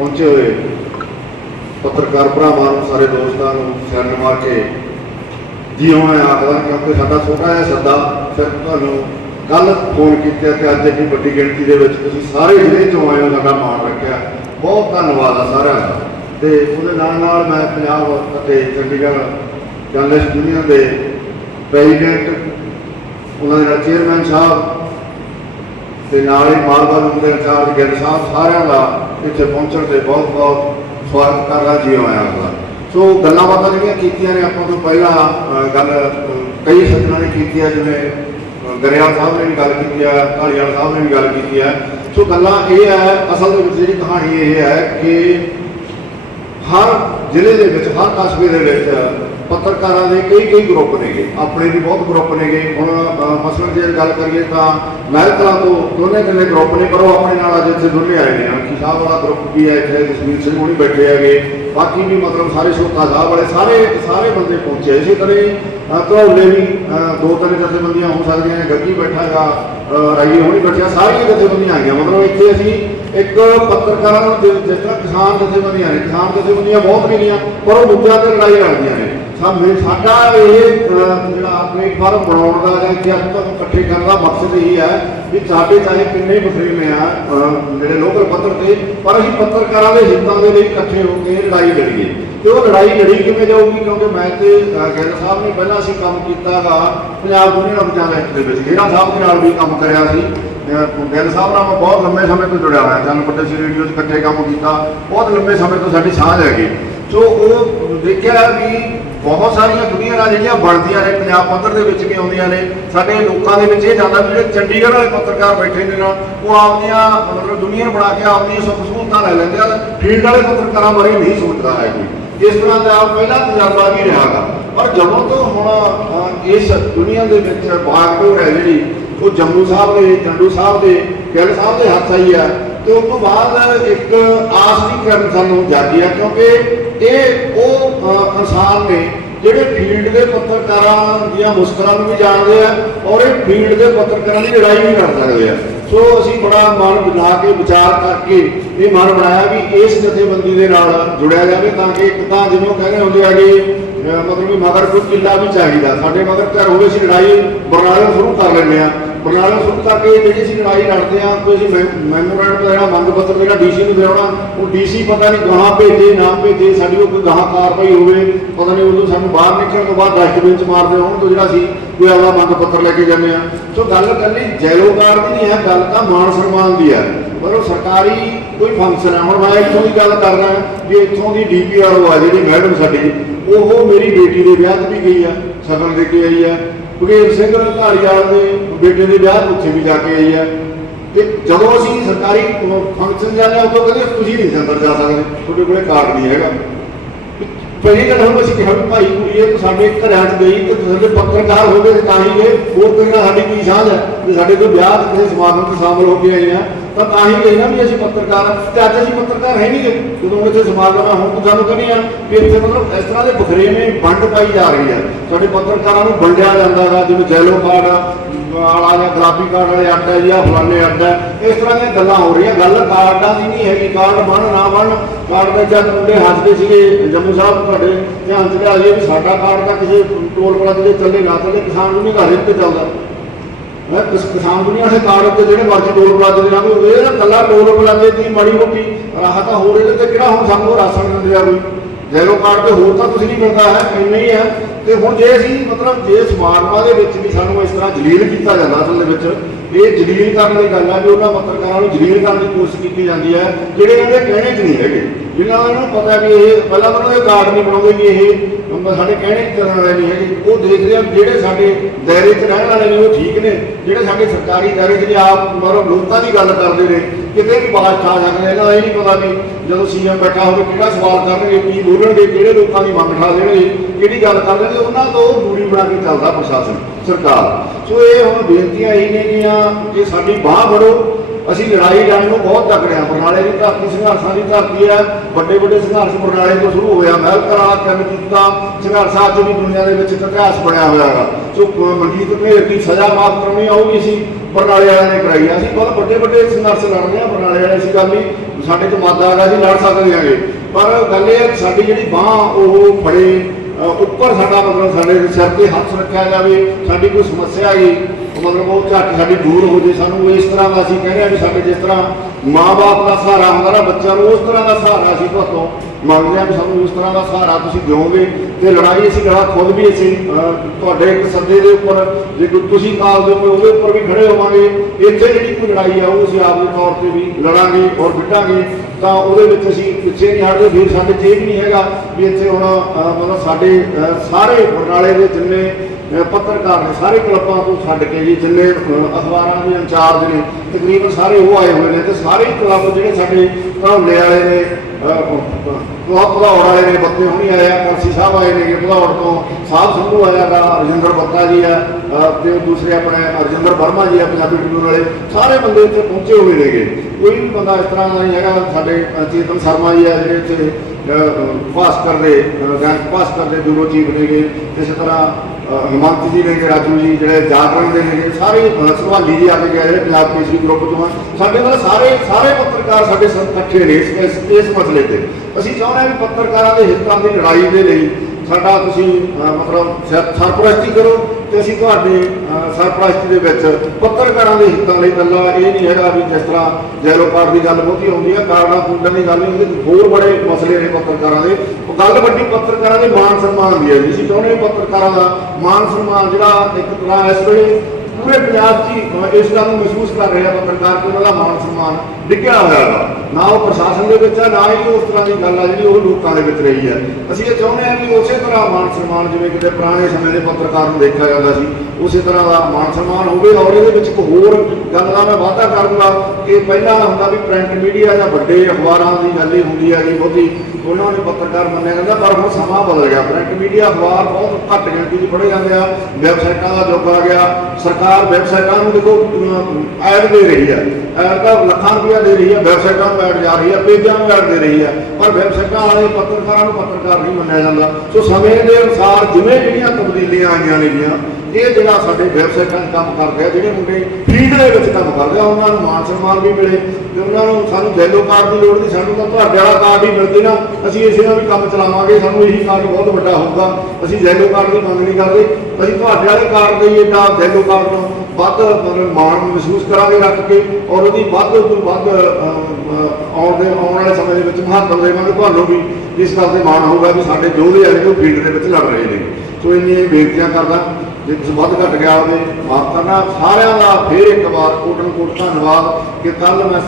ਪਹੁੰਚੇ ਹੋਏ ਪੱਤਰਕਾਰ ਭਰਾਵਾਂ ਨੂੰ, ਸਾਰੇ ਦੋਸਤਾਂ ਨੂੰ ਸਿਰ ਮਾਰ ਕੇ ਜਿਉਂ ਮੈਂ ਆਖਦਾ ਕਿਉਂਕਿ ਸਾਡਾ ਛੋਟਾ ਜਿਹਾ ਸੱਦਾ ਫਿਰ ਤੁਹਾਨੂੰ ਕੱਲ ਫੋਨ ਕੀਤਾ ਤੇ ਅੱਜ ਇੰਨੀ ਵੱਡੀ ਗਿਣਤੀ ਦੇ ਵਿੱਚ ਤੁਸੀਂ ਸਾਰੇ ਜ਼ਿਲ੍ਹੇ ਚੋਂ ਆਏ ਹੋ, ਸਾਡਾ ਮਾਣ ਰੱਖਿਆ। ਬਹੁਤ ਧੰਨਵਾਦ ਆ ਸਾਰਿਆਂ ਦਾ। ਤੇ ਉਹਦੇ ਨਾਲ ਨਾਲ ਮੈਂ ਪੰਜਾਬ ਅਤੇ ਚੰਡੀਗੜ੍ਹ ਜਰਨਲਿਸਟ ਯੂਨੀਅਨ ਦੇ ਪ੍ਰੈਜ਼ੀਡੈਂਟ ਉਹਨਾਂ ਦੇ ਨਾਲ ਚੇਅਰਮੈਨ ਸਾਹਿਬ ਤੇ ਨਾਲ ਹੀ ਮਾਲਵਾ ਨੂੰ ਦੇ ਇੰਚਾਰਜ ਗਿੱਲ ਸਾਹਿਬ, ਸਾਰਿਆਂ ਦਾ ਇੱਥੇ ਪਹੁੰਚਣ ਤੇ ਬਹੁਤ ਬਹੁਤ ਸਵਾਗਤ ਕਰਦਾ ਜੀ ਆਇਆਂ ਦਾ। ਸੋ ਗੱਲਾਂ ਬਾਤਾਂ ਜਿਹੜੀਆਂ ਕੀਤੀਆਂ ਨੇ ਆਪਾਂ ਤੋਂ ਪਹਿਲਾਂ ਗੱਲ ਕਈ ਸੱਜਣਾਂ ਨੇ ਕੀਤੀ ਕੀਤੀਆਂ ਜਿਵੇਂ ਅ, ਗਰੇਵਾਲ ਸਾਹਿਬ ਨੇ ਵੀ ਗੱਲ ਕੀਤੀ ਹੈ ਢਾਲੀਵਾਲ ਸਾਹਿਬ ਨੇ ਵੀ ਗੱਲ ਕੀਤੀ ਹੈ ਸੋ ਗੱਲਾਂ ਇਹ ਹੈ ਅਸਲ ਦੇ ਵਿੱਚ ਜਿਹੜੀ ਕਹਾਣੀ ਇਹ ਹੈ ਕਿ ਹਰ ਜ਼ਿਲ੍ਹੇ ਦੇ ਵਿੱਚ ਹਰ ਕਸਬੇ ਦੇ ਵਿੱਚ ਪੱਤਰਕਾਰਾਂ ਦੇ ਕਈ ਕਈ ਗਰੁੱਪ ਨੇਗੇ। ਆਪਣੇ ਵੀ ਬਹੁਤ ਗਰੁੱਪ ਨੇਗੇ। ਹੁਣ ਅ, ਮਸਲਨ ਜੇ ਗੱਲ ਕਰੀਏ ਤਾਂ ਮਹਿਲਕਲਾਂ ਤੋਂ ਦੋਨੇ ਕਿੰਨੇ ਗਰੁੱਪ ਨੇ ਪਰ ਉਹ ਆਪਣੇ ਨਾਲ ਅੱਜ ਇੱਥੇ ਦੋਨੇ ਆਏ ਨੇ। ਕਿ ਸਾਹਿਬ ਵਾਲਾ ਗਰੁੱਪ ਵੀ ਹੈ ਇੱਥੇ ਜਸਵੀਰ ਸਿੰਘ ਹੋਣੀ ਬੈਠੇ ਹੈਗੇ। ਬਾਕੀ ਵੀ ਮਤਲਬ ਸਾਰੇ ਸ਼ੋਕਾ ਸਾਹਿਬ ਵਾਲੇ ਸਾਰੇ ਸਾਰੇ ਬੰਦੇ ਪਹੁੰਚੇ। ਇਸੇ ਤਰ੍ਹਾਂ ਘਰੌਲੇ ਵੀ ਦੋ ਤਿੰਨ ਜਥੇਬੰਦੀਆਂ ਹੋ ਸਕਦੀਆਂ ਗੱਗੀ ਬੈਠਾ ਹੈਗਾ ਅ, ਰਾਈ ਹੋਣੀ ਬੈਠਿਆ ਸਾਰੀਆਂ ਜਥੇਬੰਦੀਆਂ ਆ ਗਈਆਂ। ਮਤਲਬ ਇੱਥੇ ਅਸੀਂ ਇੱਕ ਪੱਤਰਕਾਰਾਂ ਨੂੰ ਜਿ- ਜਿਸ ਤਰ੍ਹਾਂ ਕਿਸਾਨ ਜਥੇਬੰਦੀਆਂ ਨੇ ਕਿਸਾਨ ਜਥੇਬੰਦੀਆਂ ਬਹੁਤ ਨੇਗੀਆਂ ਪਰ ਉਹ ਮੁੱਦਿਆਂ ਤੇ ਲੜਾਈ ਲੜਦੀਆਂ ਨੇ। ਸਾਹਮਣੇ ਸਾਡਾ ਇਹ ਜਿਹੜਾ ਪਲੇਟਫਾਰਮ ਬਣਾਉਣ ਦਾ ਜਾਂ ਇੱਥੇ ਅੱਜ ਤੱਕ ਇਕੱਠੇ ਕਰਨ ਦਾ ਮਕਸਦ ਇਹ ਹੈ ਵੀ ਸਾਡੇ ਚਾਹੇ ਕਿੰਨੇ ਬਥੇਰੇ ਆ ਜਿਹੜੇ ਲੋਕਲ ਪੱਤਰ ਤੇ ਪਰ ਅਸੀਂ ਪੱਤਰਕਾਰਾਂ ਦੇ ਹਿੱਤਾਂ ਦੇ ਲਈ ਇਕੱਠੇ ਹੋ ਕੇ ਲੜਾਈ ਲੜੀਏ। ਤੇ ਉਹ ਲੜਾਈ ਲੜੀ ਕਿਵੇਂ ਜਾਊਗੀ? ਕਿਉਂਕਿ ਮੈਂ ਤੇ ਅ, ਸਾਹਿਬ ਨੇ ਪਹਿਲਾਂ ਅਸੀਂ ਕੰਮ ਕੀਤਾਗਾ ਪੰਜਾਬ ਯੂਨੀਅਨ ਆਫ ਜਰਨਲਿਸਟ ਦੇ ਵਿੱਚ। ਹੀਰਾ ਸਾਹਿਬ ਦੇ ਨਾਲ ਵੀ ਕੰਮ ਕਰਿਆ ਸੀ। ਅਹ ਸਾਹਿਬ ਨਾਲ ਮੈਂ ਬਹੁਤ ਲੰਮੇ ਸਮੇਂ ਤੋਂ ਜੁੜਿਆ ਹੋਇਆ, ਜਨ ਪੱਟੇ ਸੀ ਰੇਡੀਓ 'ਚ ਇਕੱਠੇ ਕੰਮ ਕੀਤਾ, ਬਹੁਤ ਲੰਮੇ ਸਮੇਂ ਤੋਂ ਸਾਡੀ ਸਾਂਝ ਹੈਗੀ। ਸੋ ਉਹ ਦੇਖਿਆ ਵੀ ਬਹੁਤ ਸਾਰੀਆਂ ਦੁਨੀਆ ਨਾਲ ਜਿਹੜੀਆਂ ਬਣਦੀਆਂ ਨੇ, ਪੰਜਾਬ ਪੱਧਰ ਦੇ ਵਿੱਚ ਵੀ ਆਉਂਦੀਆਂ ਨੇ, ਸਾਡੇ ਲੋਕਾਂ ਦੇ ਵਿੱਚ ਇਹ ਜਾਂਦਾ ਵੀ ਜਿਹੜੇ ਚੰਡੀਗੜ੍ਹ ਵਾਲੇ ਪੱਤਰਕਾਰ ਬੈਠੇ ਨੇ ਨਾ, ਉਹ ਆਪਦੀਆਂ ਮਤਲਬ ਦੁਨੀਆ ਬਣਾ ਕੇ ਆਪਦੀਆਂ ਸੁੱਖ ਸਹੂਲਤਾਂ ਲੈ ਲੈਂਦੇ ਹਨ ਫੀਲਡ ਵਾਲੇ ਪੱਤਰਕਾਰਾਂ ਬਾਰੇ ਨਹੀਂ ਸੋਚਦਾ ਹੈ ਕੋਈ। ਇਸ ਤਰ੍ਹਾਂ ਦਾ ਪਹਿਲਾ ਤਜਰਬਾ ਵੀ ਰਿਹਾਗਾ ਪਰ ਜਦੋਂ ਤੋਂ ਹੁਣ ਇਸ ਦੁਨੀਆ ਦੇ ਵਿੱਚ ਬਾਗਡੋਰ ਹੈ ਜਿਹੜੀ ਉਹ ਜੰਮੂ ਸਾਹਿਬ ਦੇ ਜੰਡੂ ਸਾਹਿਬ ਦੇ ਗਿੱਲ ਸਾਹਿਬ ਦੇ ਹੱਥ ਆਈ ਆ ਤੇ ਉਸ ਤੋਂ ਬਾਅਦ ਇੱਕ ਆਸ ਦੀ ਕਰਨ ਸਾਨੂੰ ਜਾਗੀ ਆ ਕਿਉਂਕਿ ਇਹ ਉਹ ਅਹ, ਇਨਸਾਨ ਨੇ ਜਿਹੜੇ ਫੀਲਡ ਦੇ ਪੱਤਰਕਾਰਾਂ ਦੀਆਂ ਮੁਸ਼ਕਲਾਂ ਨੂੰ ਵੀ ਜਾਣਦੇ ਆ ਔਰ ਇਹ ਫੀਲਡ ਦੇ ਪੱਤਰਕਾਰਾਂ ਦੀ ਲੜਾਈ ਵੀ ਕਰ ਸਕਦੇ ਆ। ਸੋ ਅਸੀਂ ਬੜਾ ਮਨ ਬਣਾ ਕੇ ਵਿਚਾਰ ਕਰਕੇ ਇਹ ਮਨ ਬਣਾਇਆ ਵੀ ਇਸ ਜਥੇਬੰਦੀ ਦੇ ਨਾਲ ਜੁੜਿਆ ਜਾਵੇ ਤਾਂ ਕਿ ਇੱਕ ਤਾਂ ਜਿਵੇਂ ਉਹ ਕਹਿੰਦੇ ਹੁੰਦੇ ਆ ਕਿ ਮਤਲਬ ਕਿ ਮਗਰ ਕੋਈ ਕਿੱਲਾ ਵੀ ਚਾਹੀਦਾ। ਸਾਡੇ ਮਗਰ ਘਰ ਹੋਵੇ ਸੀ ਲੜਾਈ ਬਰਨਾਲੇ ਸ਼ੁਰੂ ਕਰ ਲੈਂਦੇ ਆ। ਬਰਨਾਲਾ ਸ਼ੁਰੂ ਕਰਕੇ ਜਿਹੜੀ ਅਸੀਂ ਲੜਾਈ ਲੜਦੇ ਆ ਕੋਈ ਅਸੀਂ ਮੈਮੋਰੈਂਡਮ ਦਾ ਜਿਹੜਾ ਮੰਗ ਪੱਤਰ ਜਿਹੜਾ ਡੀਸੀ ਨੂੰ ਦੇਣਾ ਉਹ ਡੀਸੀ ਪਤਾ ਨਹੀਂ ਗਾਹਾਂ ਭੇਜੇ, ਨਾ ਭੇਜੇ, ਸਾਡੀ ਉਹ ਕੋਈ ਗਾਹਾਂ ਕਾਰਵਾਈ ਹੋਵੇ, ਪਤਾ ਨਹੀਂ ਉਦੋਂ ਸਾਨੂੰ ਬਾਹਰ ਨਿਕਲਣ ਤੋਂ ਬਾਅਦ ਡਸਟਬਿਨ ਚ ਮਾਰਦੇ ਹੋਣ ਤੋਂ ਜਿਹੜਾ ਅਸੀਂ ਕੋਈ ਆਪਦਾ ਮੰਗ ਪੱਤਰ ਲੈ ਕੇ ਜਾਂਦੇ ਆ ਸੋ ਗੱਲ ਕੱਲੀ ਜੈਲੋਕਾਰ ਦੀ ਨਹੀਂ ਹੈ, ਗੱਲ ਤਾਂ ਮਾਨ ਸਨਮਾਨ ਦੀ ਹੈ। ਪਰ ਉਹ ਸਰਕਾਰੀ ਕੋਈ ਫੰਕਸ਼ਨ ਹੈ। ਹੁਣ ਮੈਂ ਇੱਥੋਂ ਦੀ ਗੱਲ ਕਰ ਰਿਹਾ, ਵੀ ਇੱਥੋਂ ਦੀ ਡੀਪੀਆਰਓ ਆ ਜਿਹੜੀ ਮੈਡਮ ਸਾਡੀ, ਉਹ ਮੇਰੀ ਬੇਟੀ ਦੇ ਵਿਆਹ 'ਚ ਵੀ ਗਈ ਆ ਸਗਨ ਦੇ ਕੇ ਆਈ ਆ। ਭਗੇਰ ਸਿੰਘ ਧਾਰੀਵਾਲ ਦੇ ਬੇਟੇ ਦੇ ਵਿਆਹ 'ਤੇ ਉੱਥੇ ਵੀ ਜਾ ਕੇ ਆਈ ਆ। ਤੇ ਜਦੋਂ ਅਸੀਂ ਸਰਕਾਰੀ ਫੰਕਸ਼ਨ ਜਾਂਦੇ ਹਾਂ, ਉਦੋਂ ਕਹਿੰਦੇ ਤੁਸੀਂ ਨਹੀਂ ਅੰਦਰ ਜਾ ਸਕਦੇ। ਤੁਹਾਡੇ ਕੋਲੇ ਕਾਰਡ ਨਹੀਂ ਹੈਗਾ। ਪਹਿਲੀ ਗੱਲ ਹੁਣ ਅਸੀਂ ਕਿਹਾ ਭਾਈ ਕੁੜੀ ਇਹ ਸਾਡੇ ਘਰਾਂ 'ਚ ਗਈ ਤੇ ਸਾਡੇ ਪੱਤਰਕਾਰ ਹੋ ਗਏ ਤਾਂ ਹੀ ਗਏ ਹੋਰ ਕੋਈ ਨਾ ਸਾਡੀ ਕੀ ਸਾਂਝ ਹੈ ਵੀ ਸਾਡੇ ਕੋਈ ਵਿਆਹ 'ਚ ਕਿਸੇ ਸਮਾਗਮ 'ਚ ਸ਼ਾਮਲ ਹੋ ਕੇ ਆਏ ਆ। ਤਾਂ ਤਾਂ ਹੀ ਗਏ ਵੀ ਅਸੀਂ ਪੱਤਰਕਾਰ ਤੇ ਅੱਜ ਅਸੀਂ ਪੱਤਰਕਾਰ ਹੈ ਨਹੀਂ ਗੇ। ਜਦੋਂ ਇੱਥੇ ਸਮਾਗਮ ਆ, ਹੁਣ ਤੁਹਾਨੂੰ ਕਹਿੰਦੇ ਆ ਵੀ ਇੱਥੇ ਮਤਲਬ ਇਸ ਤਰ੍ਹਾਂ ਦੇ ਬਖਰੇਵੇਂ ਵੰਡ ਪਾਈ ਜਾ ਰਹੀ ਹੈ ਸਾਡੇ ਪੱਤਰਕਾਰਾਂ ਨੂੰ ਵੰਡਿਆ ਜਾਂਦਾ ਹੈ ਜਿਵੇਂ ਜੈਲੋ ਕਾਰਡ ਆ ਵਾਲਾ ਜਾਂ ਗੁਲਾਬੀ ਕਾਰਡ ਵਾਲੇ ਅੱਡ ਹੈ ਜਾਂ ਫਲਾਣੇ ਅੱਡ ਹੈ ਇਸ ਤਰ੍ਹਾਂ ਦੀਆਂ ਗੱਲਾਂ ਹੋ ਰਹੀਆਂ। ਗੱਲ ਕਾਰਡਾਂ ਦੀ ਨਹੀਂ ਹੈਗੀ, ਕਾਰਡ ਬਣ ਨਾ ਬਣ। ਕਾਰਡ ਦੇ ਜਦ ਮੁੰਡੇ ਹੱਸਦੇ ਸੀਗੇ, ਜੰਮੂ ਸਾਹਿਬ ਤੁਹਾਡੇ ਧਿਆਨ ਚ ਲਿਆ ਜੀ ਸਾਡਾ ਕਾਰਡ ਤਾਂ ਕਿਸੇ ਟੋਲ ਪਲਾਜ਼ੇ ਤੇ ਚੱਲੇ ਨਾ ਚੱਲੇ, ਕਿਸਾਨ ਨੂੰ ਨਹੀਂ ਘਰ ਤੇ ਚੱਲਦਾ। ਮੈਂ ਕਿਸ, ਕਿਸਾਨ ਦੁਨੀਆ ਦੇ ਕਾਰਡ ਤੇ ਜਿਹੜੇ ਮਰਜ਼ੀ ਟੋਲ ਪਲਾਜ਼ੇ ਦੇ ਨਾਲ ਇਹ ਕੱਲਾ ਟੋਲ ਪਲਾਜ਼ੇ ਦੀ ਮਾੜੀ ਮੋਟੀ ਰਾਹਤ ਹੋ ਰਹੀ ਤੇ ਕਿਹੜਾ ਹੁਣ ਸਾਨੂੰ ਰਾਸ਼ਨ ਦਿੰਦੇ ਆ ਕੋਈ? ਜ਼ੈਰੋ ਕਾਰਡ ਤੇ ਹੋਰ ਤਾਂ ਕੁਝ ਨਹੀਂ ਮਿਲਦਾ, ਹੈ, ਇੰਨਾ ਹੀ ਹੈ। ਤੇ ਹੁਣ ਜੇ ਅਸੀਂ, ਮਤਲਬ ਜੇ ਸਮਾਗਮਾਂ ਦੇ ਵਿੱਚ ਵੀ ਸਾਨੂੰ ਇਸ ਤਰ੍ਹਾਂ ਜਲੀਲ ਕੀਤਾ ਜਾਂਦਾ ਅਸਲ ਦੇ ਵਿੱਚ, ਇਹ ਜਲੀਲ ਕਰਨ ਦੀ ਗੱਲ ਆ ਵੀ ਉਹਨਾਂ ਪੱਤਰਕਾਰਾਂ ਨੂੰ ਜਲੀਲ ਕਰਨ ਦੀ ਕੋਸ਼ਿਸ਼ ਕੀਤੀ ਜਾਂਦੀ ਹੈ ਜਿਹੜੇ ਇਹਨਾਂ ਦੇ ਕਹਿਣੇ 'ਚ ਨਹੀਂ ਹੈਗੇ। ਜਿਨ੍ਹਾਂ ਦਾ ਇਹਨਾਂ ਨੂੰ ਪਤਾ ਵੀ ਇਹ, ਪਹਿਲਾਂ ਤਾਂ ਉਹਨਾਂ ਦੇ ਕਾਰਡ ਨਹੀਂ ਬਣਾਉਂਦੇ ਵੀ ਇਹ ਸਾਡੇ ਕਹਿਣੇ 'ਚ ਚੱਲਣ ਵਾਲੇ ਨਹੀਂ ਹੈਗੇ। ਉਹ ਦੇਖਦੇ ਆ ਵੀ ਜਿਹੜੇ ਸਾਡੇ ਦਾਇਰੇ 'ਚ ਰਹਿਣ ਵਾਲੇ ਨੇ, ਉਹ ਠੀਕ ਨੇ। ਜਿਹੜੇ ਸਾਡੇ ਸਰਕਾਰੀ ਦਾਇਰੇ 'ਚ ਨੇ ਆਪ ਮਤਲਬ ਲੋਕਾਂ ਦੀ ਗੱਲ ਕਰਦੇ ਨੇ ਕਿਤੇ ਵੀ ਬਾਤ ਆ ਸਕਦੇ ਇਹਨਾਂ ਦਾ ਇਹ ਨਹੀਂ ਪਤਾ ਵੀ ਜਦੋਂ ਸੀਐਮ ਬੈਠਾ ਹੋਵੇ ਕਿਹੜਾ ਸਵਾਲ ਕਰਨਗੇ, ਕੀ ਬੋਲਣਗੇ, ਕਿਹੜੇ ਲੋਕਾਂ ਦੀ ਮੰਗ ਠਾ ਦੇਣਗੇ, ਕਿਹੜੀ ਗੱਲ ਕਰ ਦੇਣਗੇ ਉਹਨਾਂ ਤੋਂ ਦੂਰੀ ਬਣਾ ਕੇ ਚੱਲਦਾ ਪ੍ਰਸ਼ਾਸਨ, ਸਰਕਾਰ। ਸੋ ਇਹ ਹੁਣ ਬੇਨਤੀਆਂ ਇਹ ਨੇ ਕਿ ਸਾਡੀ ਬਾਹ ਫੜੋ ਅਸੀਂ ਲੜਾਈ ਲੜਨ ਨੂੰ ਬਹੁਤ ਤਕੜੇ ਹਾਂ। ਬਰਨਾਲੇ ਦੀ ਧਰਤੀ ਸੰਘਰਸ਼ਾਂ ਦੀ ਧਰਤੀ ਹੈ। ਵੱਡੇ ਵੱਡੇ ਸੰਘਰਸ਼ ਬਰਨਾਲੇ ਤੋਂ ਸ਼ੁਰੂ ਹੋਇਆ। ਮਹਿਲਕਰ ਵਾਲਾ ਕੰਮ ਕੀਤਾ। ਅੱਜ ਵੀ ਦੁਨੀਆ ਦੇ ਵਿੱਚ ਇੱਕ ਇਤਿਹਾਸ ਬਣਿਆ ਹੋਇਆ ਹੈਗਾ। ਸੋ ਮਨਜੀਤ ਘੇਰ ਦੀ ਸਜ਼ਾ ਮਾਫ ਕਰਨੀ ਆਉਗੀ ਸੀ ਬਰਨਾਲੇ ਵਾਲਿਆਂ ਨੇ ਕਰਾਈ ਆ। ਅਸੀਂ ਬਹੁਤ ਵੱਡੇ ਵੱਡੇ ਸੰਘਰਸ਼ ਲੜ ਰਹੇ ਹਾਂ। ਬਰਨਾਲੇ ਵਾਲੇ ਅਸੀਂ ਗੱਲ ਨਹੀਂ ਸਾਡੇ ਤੋਂ ਮਾਦਾ ਹੈਗਾ ਜੀ ਲੜ ਸਕਦੇ ਆਂਗੇ ਪਰ ਗੱਲ ਇਹ ਹੈ ਸਾਡੀ ਜਿਹੜੀ ਬਾਹ, ਉਹ ਫੜੇ ਉੱਪਰ ਸਾਡਾ ਮਤਲਬ ਸਾਡੇ ਸਿਰ ਤੇ ਹੱਥ ਰੱਖਿਆ ਜਾਵੇ। ਸਾਡੀ ਕੋਈ ਸਮੱਸਿਆ ਹੈਗੀ ਮਤਲਬ ਉਹ ਝੱਟ ਸਾਡੀ ਦੂਰ ਹੋ ਜੇ, ਸਾਨੂੰ ਇਸ ਤਰ੍ਹਾਂ ਦਾ ਅਸੀਂ ਕਹਿੰਦੇ ਆ ਵੀ ਸਾਡੇ ਜਿਸ ਤਰ੍ਹਾਂ ਮਾਂ-ਬਾਪ ਦਾ ਸਹਾਰਾ ਹੁੰਦਾ ਨਾ, ਬੱਚਿਆਂ ਨੂੰ ਉਸ ਤਰ੍ਹਾਂ ਦਾ ਸਹਾਰਾ ਅਸੀਂ ਤੁਹਾਤੋਂ ਮੰਗਦੇ ਹਾਂ ਵੀ ਸਾਨੂੰ ਉਸ ਤਰ੍ਹਾਂ ਦਾ ਸਹਾਰਾ ਤੁਸੀਂ ਦਿਓਗੇ। ਤੇ ਲੜਾਈ ਅਸੀਂ ਲੜਾ, ਖੁਦ ਵੀ ਅਸੀਂ ਤੁਹਾਡੇ ਇੱਕ ਸੱਦੇ ਦੇ ਉੱਪਰ, ਜੇ ਕੋਈ ਤੁਸੀਂ ਕਾਲ ਦੇ ਉਹਦੇ ਉੱਪਰ ਵੀ ਖੜੇ ਹੋਵਾਂਗੇ। ਇੱਥੇ ਜਿਹੜੀ ਕੋਈ ਲੜਾਈ ਆ, ਉਹ ਅਸੀਂ ਆਪ ਦੇ ਤੌਰ ਤੇ ਵੀ ਲੜਾਂਗੇ ਔਰ ਵਿੱਢਾਂਗੇ ਤਾਂ ਉਹਦੇ ਵਿੱਚ ਅਸੀਂ ਪਿੱਛੇ ਨਹੀਂ ਹਟਦੇ, ਫਿਰ ਸਾਡੇ ਚ ਇਹ ਵੀ ਨਹੀਂ ਹੈਗਾ ਵੀ ਇੱਥੇ ਹੁਣ ਮਤਲਬ ਸਾਡੇ ਸਾਰੇ ਬਰਨਾਲੇ ਦੇ ਜਿੰਨੇ ਪੱਤਰਕਾਰ ਨੇ ਸਾਰੇ ਕਲੱਬਾਂ ਤੋਂ ਛੱਡ ਕੇ ਜੀ ਜਿੰਨੇ ਅਖਬਾਰਾਂ ਦੇ ਇੰਚਾਰਜ ਨੇ ਤਕਰੀਬਨ ਸਾਰੇ ਉਹ ਆਏ ਹੋਏ ਨੇ ਤੇ ਸਾਰੇ ਕਲੱਬ ਜਿਹੜੇ ਸਾਡੇ ਧਰਮਲੇ ਵਾਲੇ ਨੇ ਬਹੁਤ ਭਦੌੜ ਵਾਲੇ ਨੇ ਬੱਤੇ ਹੁਣੀ ਆਏ ਆ ਕਰਸੀ ਸਾਹਿਬ ਆਏ ਨੇ ਭਦੌੜ ਤੋਂ ਸਾਹਿਬ ਸੰਧੂ ਆਇਆ ਗਾ ਰਜਿੰਦਰ ਬੱਤਾ ਜੀ ਆ ਅ, ਤੇ ਦੂਸਰੇ ਆਪਣੇ ਰਜਿੰਦਰ ਵਰਮਾ ਜੀ ਆ ਪੰਜਾਬੀ ਟ੍ਰਿਬਿਊਨ ਵਾਲੇ ਸਾਰੇ ਬੰਦੇ ਇੱਥੇ ਪਹੁੰਚੇ ਹੋਏ ਨੇਗੇ। ਕੋਈ ਵੀ ਬੰਦਾ ਇਸ ਤਰ੍ਹਾਂ ਦਾ ਨਹੀਂ ਹੈਗਾ ਸਾਡੇ ਚੇਤਨ ਸ਼ਰਮਾ ਜੀ ਆ ਜਿਹੜੇ ਇੱਥੇ ਪਾਸ ਕਰਦੇ ਰੈਂਕ ਪਾਸ ਕਰਦੇ ਬਿਊਰੋ ਚੀਫ ਨੇਗੇ ਇਸੇ ਤਰ੍ਹਾਂ ਹਿਮੰਤ ਜੀ ਨੇ ਰਾਜੂ ਜੀ ਜਿਹੜੇ ਜਾਗਰਣ ਦੇ ਨੇ ਸਾਰੇ ਅ, ਜੀ ਆ ਕੇ ਗਏ ਨੇ ਪੰਜਾਬ ਕੇਸਰੀ ਗਰੁੱਪ ਤੋਂ ਸਾਡੇ ਨਾਲ ਸਾਰੇ ਸਾਰੇ ਪੱਤਰਕਾਰ ਸਾਡੇ ਸੰਗ ਨੇ ਇਸ- ਇਸ ਮਸਲੇ ਤੇ। ਅਸੀਂ ਚਾਹੁੰਦੇ ਹਾਂ ਵੀ ਪੱਤਰਕਾਰਾਂ ਦੇ ਹਿੱਤਾਂ ਦੀ ਲੜਾਈ ਦੇ ਲਈ ਸਾਡਾ ਤੁਸੀਂ ਅ, ਮਤਲਬ ਸਰ- ਸਰਪ੍ਰਸਤੀ ਕਰੋ ਤੇ ਅਸੀਂ ਤੁਹਾਡੇ ਅ, ਸਰਪ੍ਰਸਤੀ ਦੇ ਵਿੱਚ ਪੱਤਰਕਾਰਾਂ ਦੇ ਹਿੱਤਾਂ ਲਈ ਗੱਲਾਂ ਇਹ ਨਹੀਂ ਹੈਗਾ ਵੀ ਜਿਸ ਤਰ੍ਹਾਂ ਜੈਲੋ ਕਾਰਡ ਦੀ ਗੱਲ ਬਹੁਤੀ ਆਉਂਦੀ ਹੈ ਕਾਰਡਾਂ ਕੂਡਾਂ ਦੀ ਗੱਲ ਨਹੀਂ ਹੁੰਦੀ ਹੋਰ ਬੜੇ ਮਸਲੇ ਨੇ ਪੱਤਰਕਾਰਾਂ ਦੇ। ਉਹ ਗੱਲ ਵੱਡੀ ਪੱਤਰਕਾਰਾਂ ਦੇ ਮਾਨ ਸਨਮਾਨ ਦੀ ਹੈ ਜੀ। ਅਸੀਂ ਚਾਹੁੰਦੇ ਹਾਂ ਪੱਤਰਕਾਰਾਂ ਦਾ ਮਾਨ ਸਨਮਾਨ ਜਿਹੜਾ ਇੱਕ ਤਰ੍ਹਾਂ ਇਸ ਵੇਲੇ ਪੂਰੇ ਪੰਜਾਬ 'ਚ ਹੀ, ਇਸ ਗੱਲ ਨੂੰ ਮਹਿਸੂਸ ਕਰ ਰਿਹਾ ਆ ਪੱਤਰਕਾਰ ਕਿ ਉਹਨਾਂ ਦਾ ਮਾਨ ਸਨਮਾਨ ਡਿੱਗਿਆ ਹੋਇਆ ਵਾ ਨਾ ਉਹ ਪ੍ਰਸ਼ਾਸਨ ਦੇ ਵਿੱਚ ਆ ਨਾ ਹੀ ਉਸ ਤਰ੍ਹਾਂ ਦੀ ਗੱਲ ਆ ਜਿਹੜੀ ਉਹ ਲੋਕਾਂ ਦੇ ਵਿੱਚ ਰਹੀ ਹੈ ਅਸੀਂ ਇਹ ਚਾਹੁੰਦੇ ਹਾਂ ਵੀ ਉਸੇ ਤਰ੍ਹਾਂ ਮਾਣ ਸਨਮਾਨ ਜਿਵੇਂ ਕਿਤੇ ਪੁਰਾਣੇ ਸਮੇਂ ਦੇ ਪੱਤਰਕਾਰ ਨੂੰ ਦੇਖਿਆ ਜਾਂਦਾ ਸੀ ਉਸੇ ਤਰ੍ਹਾਂ ਦਾ ਮਾਣ ਸਨਮਾਨ ਹੋਵੇ ਔਰ ਇਹਦੇ ਵਿੱਚ ਇੱਕ ਹੋਰ ਗੱਲ ਦਾ ਮੈਂ ਵਾਅਦਾ ਕਰੂੰਗਾ ਕਿ ਪਹਿਲਾਂ ਹੁੰਦਾ ਵੀ ਪ੍ਰਿੰਟ ਮੀਡੀਆ ਜਾਂ ਵੱਡੇ ਅਖਬਾਰਾਂ ਦੀ ਗੱਲ ਹੀ ਹੁੰਦੀ ਹੈ ਜੀ ਬਹੁਤੀ ਉਹਨਾਂ ਨੂੰ ਪੱਤਰਕਾਰ ਮੰਨਿਆ ਜਾਂਦਾ, ਪਰ ਹੁਣ ਸਮਾਂ ਬਦਲ ਗਿਆ। ਪ੍ਰਿੰਟ ਮੀਡੀਆ ਅਖਬਾਰ ਬਹੁਤ ਘੱਟ ਗਿਣਤੀ 'ਚ ਪੜ੍ਹੇ ਜਾਂਦੇ ਆ। ਵੈਬਸਾਈਟਾਂ ਦਾ ਯੁੱਗ ਆ ਗਿਆ। ਸਰਕਾਰ ਵੈਬਸਾਈਟਾਂ ਨੂੰ ਦੇਖੋ ਐਡ ਦੇ ਰਹੀ ਹੈ। ਐਡ ਦਾ ਲੱਖਾਂ ਰੁਪਇਆ ਦੇ ਰਹੀ ਹੈ ਵੈਬਸਾਈਟਾਂ ਨੂੰ ਐਡ ਜਾ ਰਹੀ ਹੈ, ਪੇਜਾਂ ਨੂੰ ਐਡ ਦੇ ਰਹੀ ਹੈ। ਪਰ ਵੈਬਸਾਈਟਾਂ ਵਾਲੇ ਪੱਤਰਕਾਰਾਂ ਨੂੰ ਪੱਤਰਕਾਰ ਨਹੀਂ ਮੰਨਿਆ ਜਾਂਦਾ। ਸੋ ਸਮੇਂ ਦੇ ਅਨੁਸਾਰ ਜਿਵੇਂ ਜਿਹੜੀਆਂ ਤਬਦੀਲੀਆਂ ਆਈਆਂ ਨੇਗੀਆਂ ਇਹ ਜਿਹੜਾ ਸਾਡੇ ਵੈਬਸਾਈਟਾਂ 'ਚ ਕੰਮ ਕਰ ਰਿਹਾ, ਜਿਹੜੇ ਮੁੰਡੇ ਫੀਲਡ ਦੇ ਵਿੱਚ ਕੰਮ ਕਰ ਰਿਹਾ, ਉਹਨਾਂ ਨੂੰ ਮਾਨ ਸਨਮਾਨ ਵੀ ਮਿਲੇ ਤੇ ਉਹਨਾਂ ਨੂੰ ਸਾਨੂੰ ਜੈਲੋ ਕਾਰਡ ਦੀ ਲੋੜ ਨਹੀਂ, ਸਾਨੂੰ ਤਾਂ ਤੁਹਾਡੇ ਵਾਲਾ ਕਾਰਡ ਹੀ ਮਿਲਦੇ ਨਾ, ਅਸੀਂ ਇਸੇ ਨਾਲ ਵੀ ਕੰਮ ਚਲਾਵਾਂਗੇ, ਸਾਨੂੰ ਇਹੀ ਕਾਰਡ ਬਹੁਤ ਵੱਡਾ ਹੋਊਗਾ, ਅਸੀਂ ਜੈਲੋ ਕਾਰਡ ਦੀ ਮੰਗ ਨਹੀਂ ਕਰਦੇ, ਅਸੀਂ ਤੁਹਾਡੇ ਵਾਲੇ ਕਾਰਡ ਦੇ ਇਹਦਾ ਜੈਲੋ ਕਾਰਡ ਤੋਂ ਵੱਧ ਮਤਲਬ ਮਾਣ ਮਹਿਸੂਸ ਕਰਾਂਗੇ ਰੱਖ ਕੇ ਔਰ ਉਹਦੀ ਵੱਧ ਤੋਂ ਵੱਧ ਆਉਣ ਦੇ, ਆਉਣ ਵਾਲੇ ਸਮੇਂ ਦੇ ਵਿੱਚ ਮਹੱਤਵ ਦੇਵਾਂਗੇ ਤੁਹਾਨੂੰ ਵੀ ਇਸ ਗੱਲ ਤੇ ਮਾਣ ਹੋਊਗਾ ਵੀ ਸਾਡੇ ਯੋਧੇ ਆ ਜਿਹੜੇ ਉਹ ਫੀਲਡ ਦੇ ਵਿੱਚ ਲੜ ਰਹੇ ਨੇ। ਸੋ ਇੰਨੀਆਂ ਬੇਨਤੀਆਂ ਕਰਦਾ। ਜੇ ਕੁਝ ਵੱਧ ਘਟ ਗਿਆ ਹੋਵੇ, ਮਾਫ ਕਰਨਾ, ਸਾਰਿਆਂ ਦਾ ਫੇਰ ਇੱਕ ਵਾਰ ਕੋਟਨ ਕੋਟ ਧੰਨਵਾਦ ਕਿ ਕੱਲ ਮੈਂ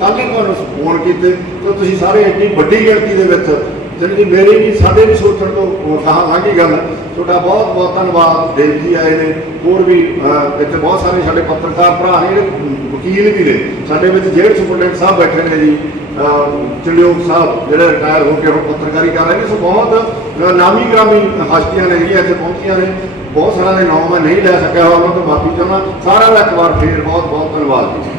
ਕੱਲ ਹੀ ਤੁਹਾਨੂੰ ਫੋਨ ਕੀਤੇ ਤੇ ਤੁਸੀਂ ਸਾਰੇ ਇੰਨੀ ਵੱਡੀ ਗਿਣਤੀ ਦੇ ਵਿੱਚ ਜਿਹੜੀ ਕਿ ਮੇਰੇ ਵੀ, ਸਾਡੇ ਵੀ ਸੋਚਣ ਤੋਂ ਕਹਾ ਵਾਂਗੀ ਗੱਲ ਤੁਹਾਡਾ ਬਹੁਤ ਬਹੁਤ ਧੰਨਵਾਦ, ਦੇਵ ਜੀ ਆਏ ਨੇ, ਹੋਰ ਵੀ ਇੱਥੇ ਬਹੁਤ ਸਾਰੇ ਸਾਡੇ ਪੱਤਰਕਾਰ ਭਰਾ ਨੇ ਜਿਹੜੇ ਵਕੀਲ ਵੀ ਨੇ। ਸਾਡੇ ਵਿੱਚ ਜੇਲ੍ਹ ਸੁਪਰਡੈਂਟ ਸਾਹਿਬ ਬੈਠੇ ਨੇ ਜੀ ਚਲਿਓਕ ਸਾਹਿਬ, ਜਿਹੜੇ ਰਿਟਾਇਰ ਹੋ ਕੇ ਹੁਣ ਪੱਤਰਕਾਰੀ ਕਰ ਰਹੇ ਨੇ। ਸੋ ਬਹੁਤ ਨਾਮੀ ਗ੍ਰਾਮੀ ਹਸਤੀਆਂ ਨੇ ਜਿਹੜੀਆਂ ਇੱਥੇ ਪਹੁੰਚੀਆਂ ਨੇ। ਬਹੁਤ ਸਾਰਿਆਂ ਦੇ ਨਾਮ ਮੈਂ ਨਹੀਂ ਲੈ ਸਕਿਆ ਉਹਨਾਂ ਤੋਂ ਮਾਫੀ ਚਾਹੁੰਦਾ ਸਾਰਿਆਂ ਦਾ ਇੱਕ ਵਾਰ ਫੇਰ ਬਹੁਤ ਬਹੁਤ ਧੰਨਵਾਦ ਜੀ।